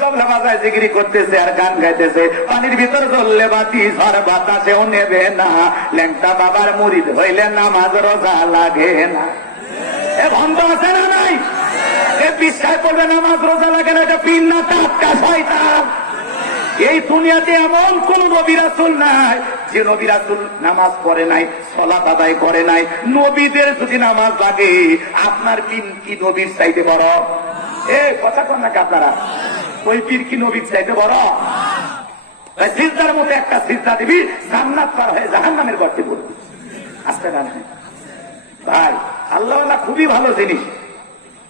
তবলা বাজায় জিগিরি করতেছে আর গান গাইতেছে। পানির ভিতর চললে বাতি, ঝড় বাতাসেও নেবে না। ল্যাংটা বাবার মুড়িদ হইলে নামাজ রোজা লাগে না। এ আছে না নাই? এ বিশ্বাস করবে নামাজ রোজা লাগে না, এটা পিন না শয়তান। এই দুনিয়াতে এমন কোন নবী রাসুল নাই, যে নবী রাসুল নামাজ পড়ে নাই সলা আদায় করে নাই। নবীদের যদি নামাজ লাগে, আপনার পিন কি নবীর চাইতে বড়? পীর পার খুবই ভালো জিনিস।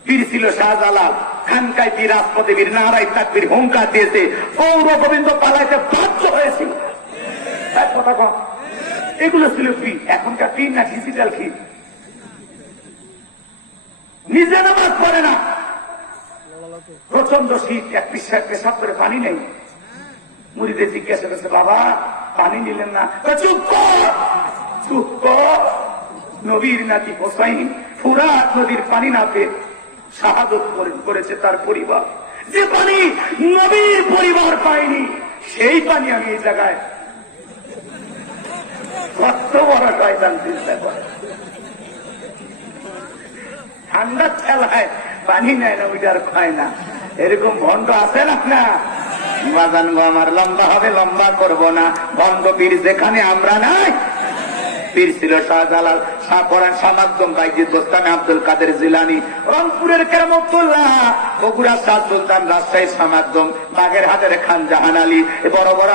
পীর ছিল শাহজালাল। খানকায় পীর, রাজপথে বীর নারায় তাকবীর হুঙ্কার দিয়েছে। পৌর গোবিন্দ পালাইতে বাধ্য হয়েছিল। এগুলো ছিল পীর। এখনকার পীর না ডিজিটাল কি নিজে নামাজ পড়ে না। প্রচণ্ড শীত, এক পিসাব পেশাব করে পানি নেই। মুড়িতে জিজ্ঞাসা করছে, বাবা, পানি নিলেন না? চুপ চুপ নবীর নাতি হোসাইন ফুরাত নদীর পানি না পেয়ে শাহাদত করেছে তার পরিবার। যে পানি নবীর পরিবার পায়নি, সেই পানি আমি এই জায়গায় কত বড় শয়তান চিন্তা করে। ঠান্ডার খেলায় পানি নেয় না ওইটার খায় না। এরকম ভণ্ড না? আপনার আমার লম্বা হবে, লম্বা করব না। ভণ্ড পীর যেখানে আমরা নাই। পীর ছিল শাহজালাল আব্দুল কাদের জিলানি রংপুরের কেরামতুল্লাহ, বগুড়া শাহ সুলতান রাজশাহী খান জাহান আলী বড় বড়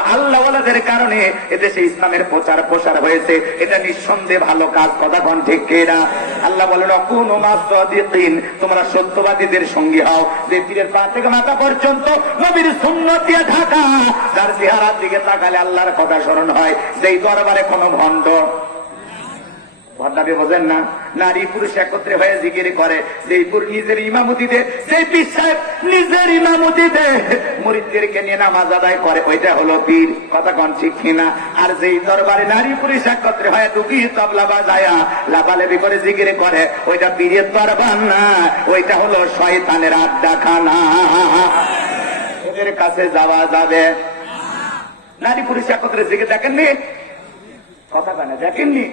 কারণে এদেশে ইসলামের প্রচার প্রসার হয়েছে। এটা নিঃসন্দেহে ভালো কাজ, কথা কন ঠিক না আল্লাহ বলেন, অকুন তোমরা সত্যবাদীদের সঙ্গী হও। যে পীরের পা থেকে মাথা পর্যন্ত নবীর সুন্নত দিয়ে ঢাকা, যার চেহারার দিকে তাকালে আল্লাহর কথা স্মরণ হয়। যেই দরবারে কোনো ভণ্ড ভদ্রাবে বোঝেন না, নারী পুরুষ একত্রে হয়ে জিকির করে। যেই নিজের ইমামতিতে সেই পীর সাহেব নিজের ইমামতিতে। মুরিদদেরকে নিয়ে নামাজ আদায় করে, ওইটা হলো পীর। কথা কন ঠিক কিনা? আর যেই দরবারে নারী পুরুষ একত্রে হয়ে টুকি তবলা বাজায়া লাফালাফি করে জিকির করে, ওইটা পীরের দরবার না, ওইটা হলো শয়তানের আড্ডাখানা। এদের কাছে যাওয়া যাবে। নারী পুরুষ একত্রে জিকির দেখেননি? কথা কেন দেখেননি?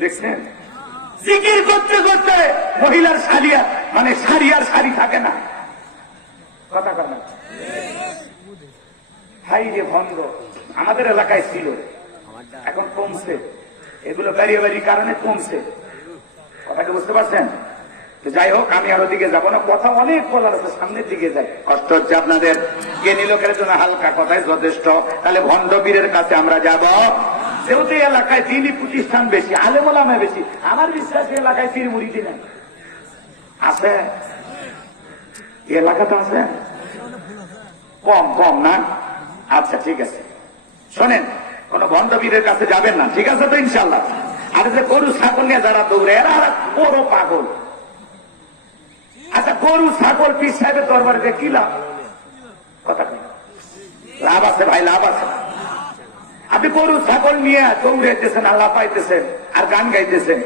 দেখছেন? জিকির করতে করতে মহিলার শাড়িয়া মানে শাড়ি আর শাড়ি থাকে না। কথা কথা হাই রে ভন্ড আমাদের এলাকায় ছিল। এখন কমছে। এগুলো বেরিয়ে কারণে কমছে। কথাকে বুঝতে পারছেন? যাই হোক, আমি আর ওদিকে যাব না। কথা অনেক বলার আছে, সামনের দিকে যাই। কষ্ট হচ্ছে আপনাদের। জ্ঞানী লোকের জন্য হালকা কথাই যথেষ্ট। তাহলে ভণ্ড বীরের কাছে আমরা যাব। যেহেতু এলাকায় দিনই প্রতিষ্ঠান বেশি, আলেমলামে বেশি, আমার বিশ্বাস এলাকায় পীর মুড়িদি নেই। আছে? এলাকাতে আছে? কম কম না? আচ্ছা ঠিক আছে। শোনেন, কোন ভণ্ড কাছে যাবেন না, ঠিক আছে তো ইনশাল্লাহ আর যে গরু ছাগল নিয়ে যারা দৌড়ে, এরা বড় পাগল। আচ্ছা গরু, ছাগল, পীর সাহেবের দরবারে কি লাভ? কথা লাভ আছে ভাই, লাভ আছে। আপনি গরু, ছাগল নিয়ে দৌড়াইতেছেন, আল্লাহ পাইতেছেন, আর গান গাইতেছেন।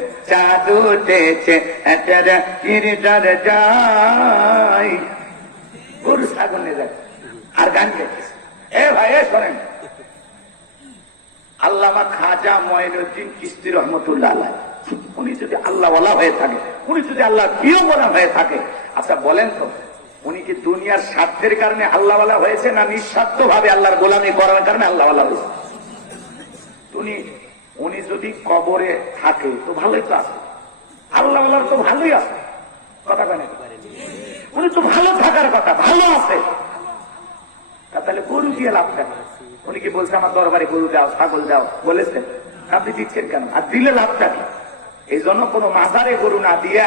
গরু, ছাগল যায় আর গান গাইতেছে এ ভাই শোনেন। আল্লামা খাজা ময়নুদ্দিন কিস্তি রহমতুল্লাহ উনি যদি আল্লাহ বলা হয়ে থাকে, উনি যদি আল্লাহ প্রিয় বলা হয়ে থাকে আচ্ছা বলেন তো, উনি কি দুনিয়ার স্বার্থের কারণে আল্লাহ বলা হয়েছে না নিঃস্বার্থ ভাবে আল্লাহর গোলামি করার কারণে আল্লাহ বলা হয়েছে? উনি উনি যদি কবরে থাকে, তো ভালোই তো আছে। আল্লাহ বলার তো ভালোই আছে। কথা কেন উনি তো ভালো থাকার কথা, ভালো আছে। তাহলে গরু দিয়ে লাভ কেন? উনি কি বলছে, আমার দরবারে গরু দাও, ছাগল দাও? বলেছেন। আপনি দিচ্ছেন কেন? আর দিলে লাভটা কি? এই জন্য কোনো মাজারে গরু না দিয়া,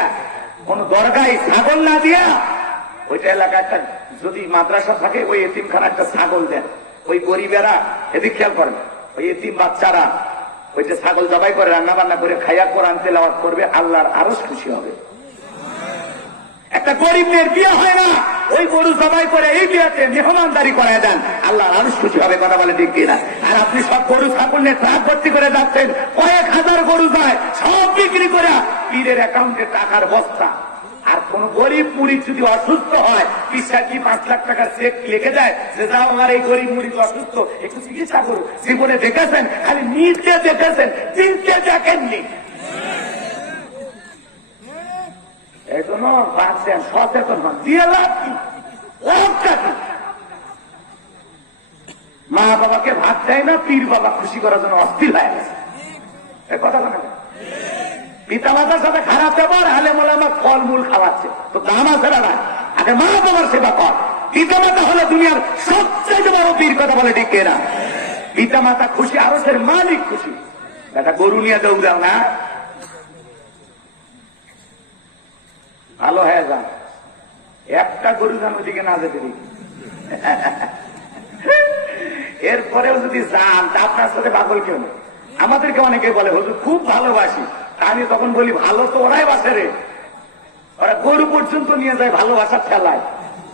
কোন দরগায় ছাগল না দিয়া ওইটা এলাকায় একটা, যদি মাদ্রাসা থাকে, ওই এতিমখানা একটা ছাগল দেন। ওই গরিবেরা, এদিক খেয়াল করেন। ওই এতিম বাচ্চারা ওইটা ছাগল জবাই করে রান্না বান্না করে খাইয়া কোরআন তেলাওয়াত করবে, আল্লাহর আরও খুশি হবে। একটা গরিব মেয়ের বিয়ে হয় না, ওই গরু জবাই করে, এই বিয়েতে মেহমানদারি করায় দেন আল্লাহ আরও খুশি হবে, কথা বলে ঠিক কিনা? আর আপনি সব গরু নিয়ে ট্রাক ভর্তি করে যাচ্ছেন, কয়েক হাজার গরু যায়, সব বিক্রি করে, পীরের অ্যাকাউন্টে টাকার বস্তা। কোন গরিব মুড়ি যদি অসুস্থ হয় পিসা কি পাঁচ লাখ টাকার চেক লিখে দেয়? যে যাও আমার এই গরিব মুড়ি তো অসুস্থ, একটু চিকিৎসা করো জীবনে দেখেছেন, খালি নিতে দেখেছেন দিতে দেখেননি। এই জন্য বাঁচছেন সচেতন হন। দিয়ে লাভ কি? লাভটা কি মা বাবাকে ভাত দেয় না, পীর বাবা খুশি করার জন্য অস্থির হয়ে গেছে। কথা বলে পিতা মাতার সাথে খারাপ ব্যবহার হালে মোলা আমার ফলমূল খাওয়াচ্ছে। তো দাম আছে না আগে মা বাবার সেবা কর। পিতা মাতা হলো দুনিয়ার সবচেয়ে বড় পীর কথা বলে ঠিক না পিতা মাতা খুশি আরও সে মালিক খুশি। একটা গরু নিয়ে দৌড়াও না। ভালো হয়ে যান। একটা গরু যান ওইদিকে না যেতে দিই। এরপরেও যদি যান আপনার সাথে পাগল কেউ আমাদেরকে অনেকে বলে, হুজুর, খুব ভালোবাসি। আমি তখন বলি, ভালো তো ওরাই বাসে রে। ওরা গরু পর্যন্ত নিয়ে যায় ভালোবাসার ঠেলায়।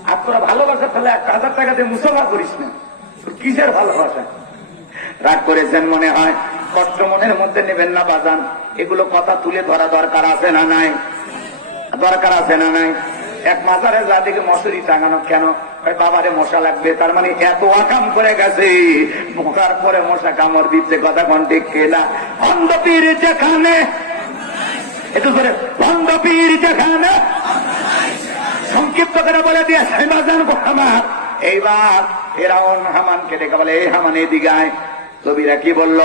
আর তোরা ভালোবাসার ঠেলায় এক হাজার টাকা দিয়ে মুসলমান করিস না। কিসের ভালোবাসা? রাগ করেছেন মনে হয়, কষ্ট মনের মধ্যে নেবেন না বাজান। এগুলো কথা তুলে ধরা দরকার আছে না নাই? দরকার আছে না নাই? এক মাজারে যা দিকে মশুরি টাঙানো কেন? বাবারে মশা লাগবে, তার মানে এত আকাম করে গেছে। বোকার পরে মশা কামড় দিচ্ছে, কথা কোন ঠিক কেনা? অন্ধ যেখানে একটু করে ভঙ্গ পীর যেখানে? সংক্ষিপ্ত করে বলে দিয়েছে হেমাজান এইবার ফেরাউন হামানকে ডেকে বলে, এই হামান, এদিকে আয়। কবিরা কি বলল?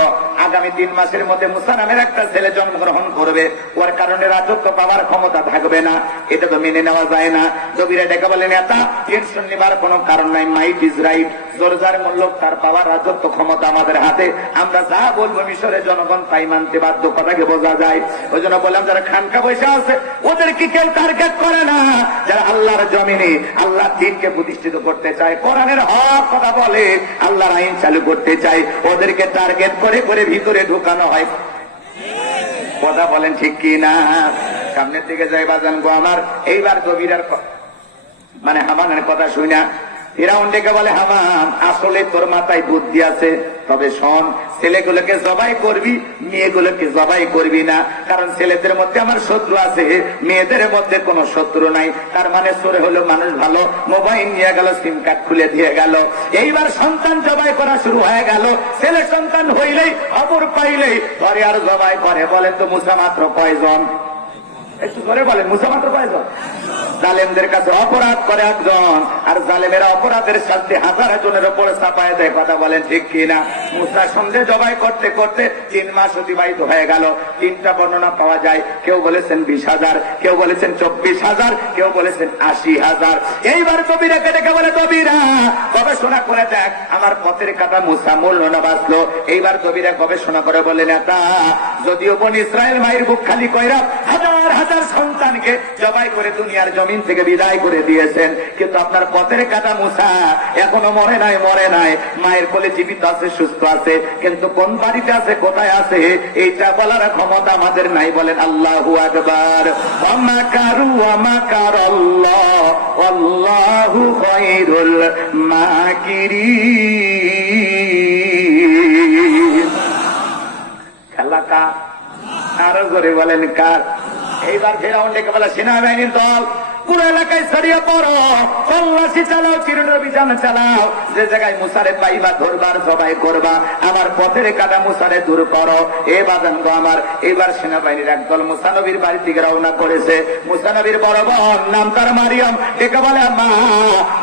আগামী তিন মাসের মধ্যে মুসা নামের একটা ছেলে জন্মগ্রহণ করবে। ওর কারণে রাজত্ব পাওয়ার ক্ষমতা থাকবে না। এটা তো মেনে নেওয়া যায় না। কবিরা ডেকে বলে নেতা, টেনশন নেবার কোনো কারণ নাই। Might is right. জোরজার মূল্য তার পাওয়ার রাজত্ব ক্ষমতা আমাদের হাতে। আমরা যা বলব মিশরের জনগণ তাই মানতে বাধ্য। কথাকে বোঝা যায়। ওই জন্য বললাম, যারা খানকা পয়সা আছে, ওদেরকে কেউ টার্গেট করে না। যারা আল্লাহর জমিনে আল্লাহ দিনকে প্রতিষ্ঠিত করতে চায়, কোরআনের হক কথা বলে, আল্লাহর আইন চালু করতে চায় ওদেরকে টার্গেট করে করে ভিতরে ঢুকানো হয়। কথা বলেন ঠিক কি না সামনের দিকে যাই বাজান গো আমার। এইবার কবিরার আর মানে হামানের কথা শুনে না। ফিরাউন ডেকে বলে হামান আসলে তোর মাথায় বুদ্ধি আছে। তবে শোন, ছেলেগুলোকে জবাই করবি, মেয়েগুলোকে জবাই করবি না। কারণ ছেলেদের মধ্যে আমার শত্রু আছে, মেয়েদের মধ্যে কোনো শত্রু নাই। তার মানে সরে হলো মানুষ ভালো, মোবাইল নিয়ে গেল, সিম কার্ড খুলে দিয়ে গেল। এইবার সন্তান জবাই করা শুরু হয়ে গেল। ছেলে সন্তান হইলেই খবর পাইলেই, ঘরে আর জবাই করে। বলে তো মুসা মাত্র কয়জন? একটু করে বলেন, মুসা মাত্র কয়জন? জালেমদের কাছে অপরাধ করে একজন, আর জালেমেরা অপরাধের শাস্তি হাজার জনের উপরে চাপায় দেয়, কথা বলেন ঠিক কিনা? মুসা সন্ধে জবাই করতে করতে তিন মাস অতিবাহিত হয়ে গেল। তিনটা বর্ণনা পাওয়া যায়। কেউ বলেছেন বিশ হাজার, কেউ বলেছেন চব্বিশ হাজার, কেউ বলেছেন আশি হাজার। এইবার কবিরা কেটে বলে কবিরা? গবেষণা করে দেখ। আমার পথের কাটা মুসা মূল্য না বাঁচলো। এইবার কবিরা গবেষণা করে বলে, নেতা, যদিও বোন ইসরায়েল মায়ের বুক খালি কয়রা, হাজার হাজার সন্তানকে জবাই করে দুনিয়ার জমিন থেকে বিদায় করে দিয়েছেন। কিন্তু আপনার পথের কাটা মুসা এখনও মরে নাই মরে নাই। মায়ের কোলে জীবিত আছে, সুস্থ আছে। কিন্তু কোন বাড়িতে আছে, কোথায় আছে, এইটা বলার ক্ষমতা আমাদের নাই বলেন আল্লাহ আকবার। আমাকারু আমাকার আল্লাহ আল্লাহু খায়রুল মাকিরিন। খেলা কার? আরও করে বলেন কার? এইবার ফেরাউন ডেকে বলে সেনাবাহিনীর দল। পুরো এলাকায় ছড়িয়ে পড়ো। তল্লাশি চালাও চিরুন অভিযান চালাও। যে জায়গায় মুসারে পাইবা, ধরবার, জবাই করবা, আমার পথের কাটা মুসারে দূর করো। এ বাজান গো আমার, এবার সেনাবাহিনীর একদল মুসানবীর বাড়ি থেকে রওনা করেছে। মুসানবীর বড় বোন, নাম তার মারিয়াম। ডেকে বলে, মা,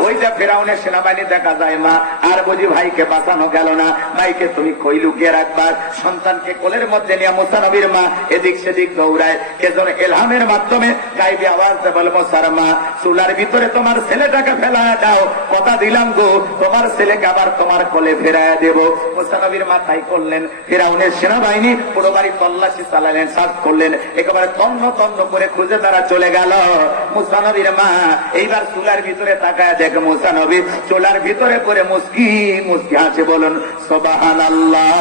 ওই যে ফেরাউনের সেনাবাহিনী দেখা যায়, মা। আর বুঝি ভাইকে বাঁচানো গেল না। ভাইকে তুমি কই লুকিয়ে রাখবার সন্তানকে কোলের মধ্যে নিয়ে মুসানবীর মা এদিক সেদিক দৌড়ায়। কেজন এলহামের মাধ্যমে গাইবি আওয়াজ দেয় বলে মোসার মা চুলার ভিতরে তোমার ছেলেটাকে ফেলা দাও। কথা দিলাম গো, তোমার ছেলেকে আবার তোমার কোলে ফেরায় দেব। মুসানবীর মা তাই করলেন, ফেরাউনের সেনাবাহিনী পুরো বাড়ি তল্লাশি চালালেন সার্চ করলেন। একেবারে তন্ন তন্ন করে খুঁজে তারা চলে গেল। মুসানবীর মা, এইবার চুলার ভিতরে তাকায় দেখে মুসানবী, চুলার ভিতরে করে মুস্কি মুস্কি হাসে বলুন সোবাহান আল্লাহ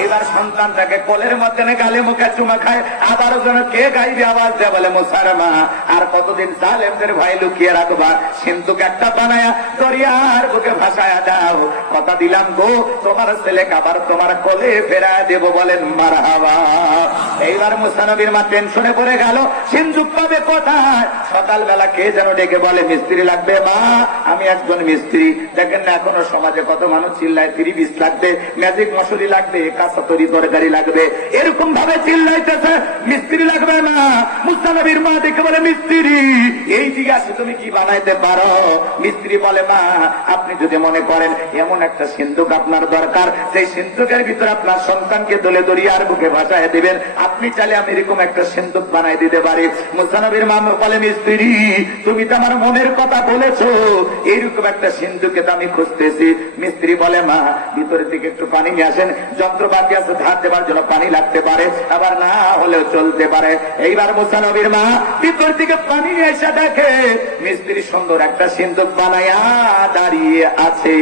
এইবার সন্তানটাকে কোলের মধ্যে গালে মুখে চুমা খায়, আবারও যেন কে গাইবে আওয়াজ দেয় বলে মুসার মা। আর কতদিন চালে আলেমদের ভয় লুকিয়ে রাখবা। সিন্ধুক একটা বানায়া দরিয়ার বুকে ভাসায়া দাও। কথা দিলাম গো, তোমার ছেলে আবার তোমার কোলে ফেরা দেব বলেন মার এইবার মুসানবীর মা টেনশনে পড়ে গেল, সিন্ধুক পাবে কোথায়? সকালবেলা কে যেন ডেকে বলে, মিস্ত্রি লাগবে মা, আমি একজন মিস্ত্রি। দেখেন না, এখনও সমাজে কত মানুষ চিল্লায় তিরি বিষ লাগবে ম্যাজিক মশুরি লাগবে, কাঁচা তরি তরকারি লাগবে। এরকম ভাবে চিল্লাইতেছে, মিস্ত্রি লাগবে না। মুস্তানবীর মা দেখে বলে, মিস্ত্রি এই জিজ্ঞাসা তুমি কি বানাইতে পারো? মিস্ত্রি বলে, মা, আপনি যদি মনে করেন এমন একটা সিন্ধুক আপনার দরকার, সেই সিন্ধুকের ভিতরে আপনার সন্তানকে দলে দরিয়ার বুকে ভাসায় দিবেন। আপনি চাইলে আমি এরকম একটা সিন্ধুক বানাই দিতে পারি। মুসানবীর মা বলে, মিস্ত্রি, তুমি তো আমার মনের কথা বলেছ। এইরকম একটা সিন্ধুকে তো আমি খুঁজতেছি। মিস্ত্রি বলে, মা, ভিতরের দিকে একটু পানি নিয়ে আসেন। যন্ত্রপাতি আছে, ধার দেওয়ার জন্য পানি লাগতে পারে, আবার না হলেও চলতে পারে। এইবার মুসানবীর মা, ভিতর থেকে পানি নিয়ে এসে দেখে মিস্ত্রি সুন্দর একটা সিন্ধুক বানায়া দাঁড়িয়ে আছে।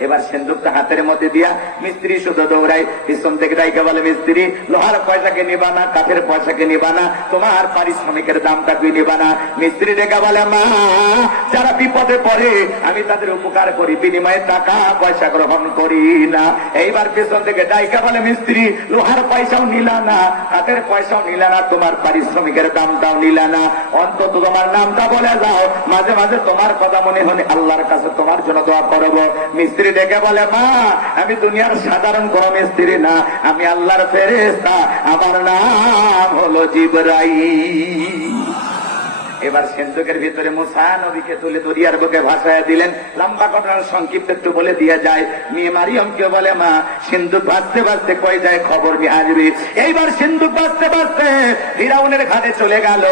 এবার সিন্ধুকটা হাতের মধ্যে দিয়া মিস্ত্রি শুধু দৌড়াই পিছন থেকে ডাইকে বলে, মিস্ত্রি, লোহার পয়সাকে নিবা না, কাঠের পয়সাকে নিবা না, তোমার পারিশ্রমিকের দামটা তুই নিবা না? মিস্ত্রি ডেকে বলে, মা, যারা বিপদে পড়ে, আমি তাদের উপকার করি, বিনিময়ে টাকা পয়সা গ্রহণ করি না। এইবার পেছন থেকে ডাইকা বলে, মিস্ত্রি, লোহার পয়সাও নিলা না, কাঠের পয়সাও নিলা না, তোমার পারিশ্রমিকের দামটাও নিলা না। অন্তত তোমার নামটা বলে যাও। মাঝে মাঝে তোমার কথা মনে হলে আল্লাহর কাছে তোমার জন্য দোয়া করব। মিস্ত্রি ডেকে বলে, মা, আমি দুনিয়ার সাধারণ গরম স্ত্রী না, আমি আল্লাহর ফেরেস্তা আমার নাম হলো জিবরাই এবার সিন্ধুকের ভিতরে মুসা নবীকে তুলে দরিয়ার বুকে ভাসায় দিলেন। লম্বা ঘটনার সংক্ষিপ্ত একটু বলে দিয়ে যায়, মেয়ে মারিয়মকে বলে মা সিন্ধুক ভাসতে ভাসতে কই যায় খবর নিয়ে আসবি এইবার সিন্ধুক ভাসতে ভাসতে ফিরাউনের ঘাটে চলে গেল।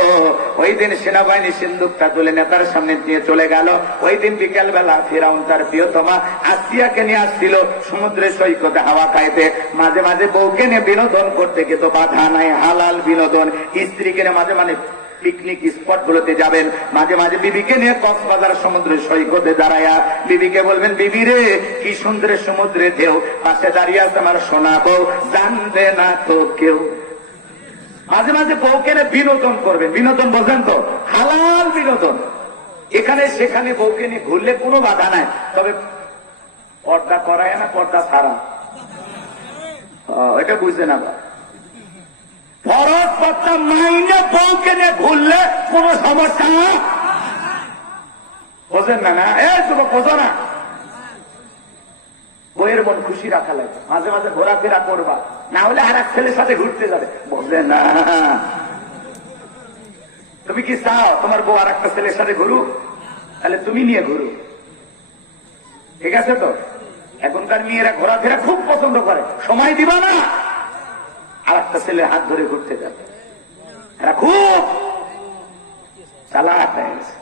ওই দিন সেনাবাহিনী সিন্ধুকটা তুলে নেতার সামনে নিয়ে চলে গেল। ওই দিন বিকেল বেলা ফিরাউন তার প্রিয়তমা আসিয়াকে নিয়ে আসছিল সমুদ্রের সৈকতে হাওয়া খাইতে। মাঝে মাঝে বউকে নিয়ে বিনোদন করতে কিন্তু বাধা নাই, হালাল বিনোদন। স্ত্রীকে নিয়ে মাঝে মানে পিকনিক স্পট গুলোতে যাবেন। মাঝে মাঝে বিবিকে নিয়ে কক্সবাজার সমুদ্রের সৈকতে দাঁড়ায়া বিবিকে বলবেন, বিবি রে, কি সুন্দরের সমুদ্রে ঢেউ। পাশে দাঁড়িয়ে আছে আমার সোনা বউ। জানবে না তো কেউ। মাঝে মাঝে বউকে বিনোদন করবেন। বিনোদন বোঝেন তো, হালাল বিনোদন। এখানে সেখানে বউকে নিয়ে ঘুরলে কোনো বাধা নাই। তবে পর্দা করায় না, পর্দা ছাড়া। এটা বুঝতে না বা ফরজ পত্তা মাইনে বউকে নিয়ে ঘুরলে কোন সমস্যা না? বোঝেন না না? এ তুমি বোঝো না। বইয়ের মন খুশি রাখা লাগবে। মাঝে মাঝে ঘোরাফেরা করবা। না হলে আর এক ছেলের সাথে ঘুরতে যাবে। বোঝেন না? তুমি কি চাও তোমার বউ আর একটা ছেলের সাথে ঘুরুক? তাহলে তুমি নিয়ে ঘুরু। ঠিক আছে তো? এখনকার মেয়েরা ঘোরাফেরা খুব পছন্দ করে। সময় দিবা না? আর একটা ছেলের হাত ধরে ঘুরতে যাবে। এরা খুব চালাক হয়ে গেছে।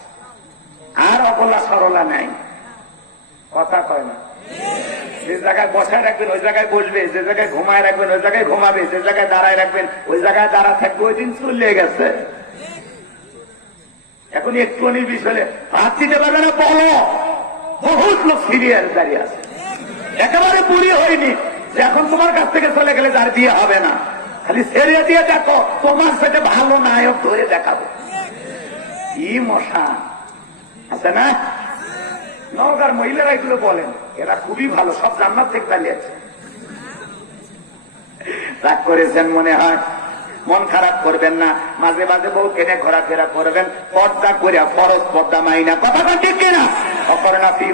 আর অবলা সরলা নাই। কথা কয় না। যে জায়গায় বসায় রাখবেন, ওই জায়গায় বসবে। যে জায়গায় ঘুমায় রাখবেন, ওই জায়গায় ঘুমাবে। যে জায়গায় দাঁড়ায় রাখবেন, ওই জায়গায় দাঁড়া থাকবে, ওই দিন চলে গেছে। এখন একটু বিষয়ে হাত দিতে পারবে না, বলো। বহুত লোক সিরিয়াস দাঁড়িয়ে আছে। একেবারে বুড়ি হয়নি যে এখন তোমার কাছ থেকে চলে গেলে যার বিয়ে হবে না। খালি ছেড়ে দিয়ে দেখো, তোমার সাথে ভালো নায়ক ধরে দেখাবো। কি মশা। আছে না? নওগার মহিলারা এগুলো বলেন, এরা খুবই ভালো, সব জান্নার থেকে দাঁড়িয়েছে রাগ করেছেন মনে হয়? মন খারাপ করবেন না। মাঝে মাঝে বউ কেনে ঘোরাফেরা করবেন। পর্দা করে ফরজ পর্দা মাইনা কথাটা ঠিক কিনা? অপর্ণা ফি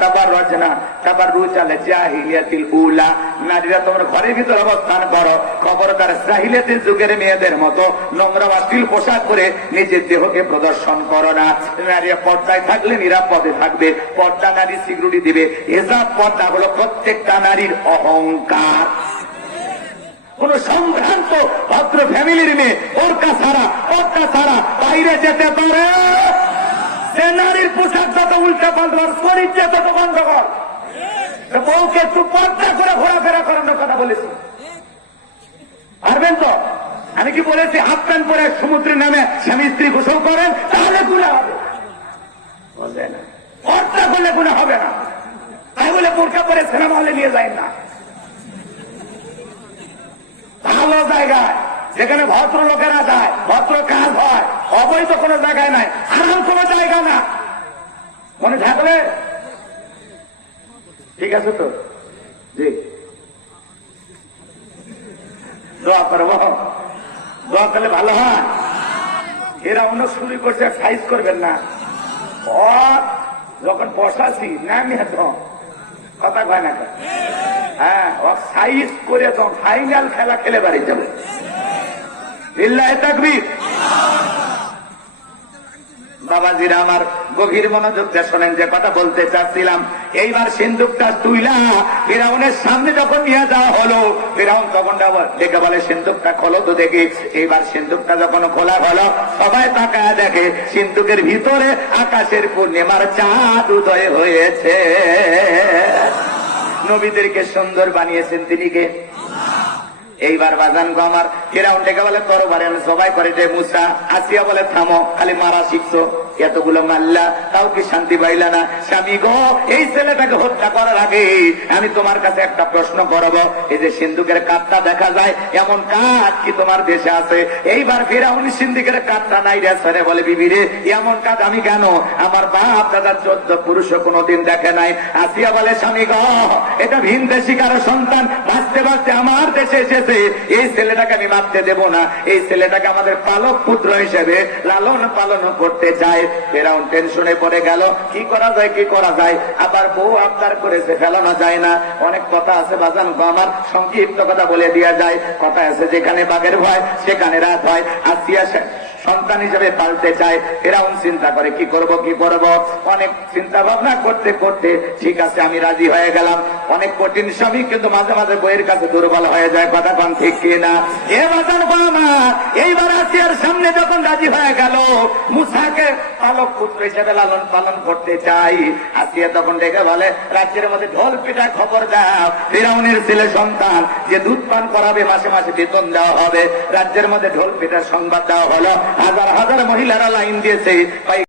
তাবার রচনা তাবার রুচালে জাহিলিয়াতিল উলা। নারীরা তোমার ঘরের ভিতর অবস্থান করো। খবরদার জাহিলিয়াতের যুগের মেয়েদের মতো নোংরা বাতিল পোশাক করে নিজের দেহকে প্রদর্শন করো না। নারীরা পর্দায় থাকলে নিরাপদে থাকবে। পর্দা নারী সিকিউরিটি দিবে। এসব পর্দা হলো প্রত্যেকটা নারীর অহংকার। কোন সম্ভ্রান্ত ভদ্র ফ্যামিলির মেয়ে ওরকা ছাড়া ওরকা ছাড়া বাইরে যেতে পারে। সে নারীর পোশাক যত উল্টা পাল্টা শরীর যে তত কর বউকে একটু পর্দা করে ঘোরাফেরা করানোর কথা বলেছি। পারবেন তো? আমি কি বলেছি হাফ প্যান্ট পরে সমুদ্রের নামে স্বামী স্ত্রী গোসল করেন, তাহলে গুণা হবে। না। পর্দা করলে গুণা হবে না। তাই বলে বোরকা পরে সিনেমা হলে নিয়ে যায় না। ভালো জায়গায়, যেখানে ভদ্র লোকেরা যায়, ভদ্র কাজ হয়, অবৈধ কোনো জায়গায় নাই আরাম কোনো জায়গা না। মনে থাকলে? ঠিক আছে তো? জি। দোয়া করব দোয়া করলে ভালো হয়। এরা অন্য শুরু করছে, সাইজ করবেন না। যখন বসাছি নামি তো কথা কয় না? হ্যাঁ সাইজ করে তখন ফাইনাল খেলা খেলে বাড়ি যাবে। আমার গভীর মনোযোগ শোনেন, যে কথা বলতে চাচ্ছিলাম, এইবার তুইলা, ফিরাউনের সামনে যখন নিয়ে যাওয়া হলো, ফিরাউন তখন ডেকে বলে খোলো তো দেখি। এইবার সিন্ধুকটা যখন খোলা হলো, সবাই তাকায় দেখে সিন্ধুকের ভিতরে আকাশের পূর্ণিমার চাঁদ উদয় হয়েছে। নবীদেরকে সুন্দর বানিয়েছেন তিনি কে? এইবার বাজান গো আমার ফেরাউন ডেকে বলে তরবারে আমি সবাই করে যে মুসা, আসিয়া বলে থামো, খালি মারা শিখছো। এতগুলো মাল্লা, তাও কি শান্তি পাইলা না? স্বামী গো, এই ছেলেটাকে হত্যা করার আগে আমি তোমার কাছে একটা প্রশ্ন করব। এই যে সিন্ধুকের কাঠটা দেখা যায়, এমন কাঠ কি তোমার দেশে আছে? এইবার ফেরাউন সিন্ধুকের কাঠটা নাই রে বলে, বিবি রে, এমন কাঠ আমি কেন? আমার বাপ, দাদার চোদ্দ পুরুষও কোনোদিন দেখে নাই। আসিয়া বলে, স্বামী গো, এটা ভিন দেশি কারও সন্তান, বাঁচতে বাঁচতে আমার দেশে এসেছে। এই ছেলেটাকে আমি মারতে দেব না। এই ছেলেটাকে আমাদের পালক পুত্র হিসেবে লালন পালন করতে চায়। ফেরাউন টেনশনে পড়ে গেল। কি করা যায়, কি করা যায়? আবার বউ আবদার করেছে, ফেলানো যায় না। অনেক কথা আছে বাজান আমার। সংক্ষিপ্ত কথা বলে দেওয়া যায়। কথা আছে যেখানে বাঘের ভয়, সেখানে রাত হয়। আসিয়া সন্তান হিসেবে পালতে চায় ফেরাউন চিন্তা করে, কি করব কি করব? অনেক চিন্তা ভাবনা করতে করতে, ঠিক আছে, আমি রাজি হয়ে গেলাম। অনেক কঠিন স্বামী কিন্তু মাঝে মাঝে বইয়ের কাছে দুর্বল হয়ে যায়, কথা কন ঠিক কিনা? এ বাজান বাবা, এইবার আসিয়ার সামনে যখন রাজি হয়ে গেল, মুসাকে পালক পুত্র হিসেবে লালন পালন করতে চাই। আসিয়া তখন ডেকে বলে, রাজ্যের মধ্যে ঢোল পিঠা খবর দাও। ফেরাউনের ছেলে সন্তান, যে দুধ পান করাবে, মাসে মাসে বেতন দেওয়া হবে। রাজ্যের মধ্যে ঢোল পিঠার সংবাদ দেওয়া হলো। হাজার হাজার মহিলারা লাইন দিয়েছে।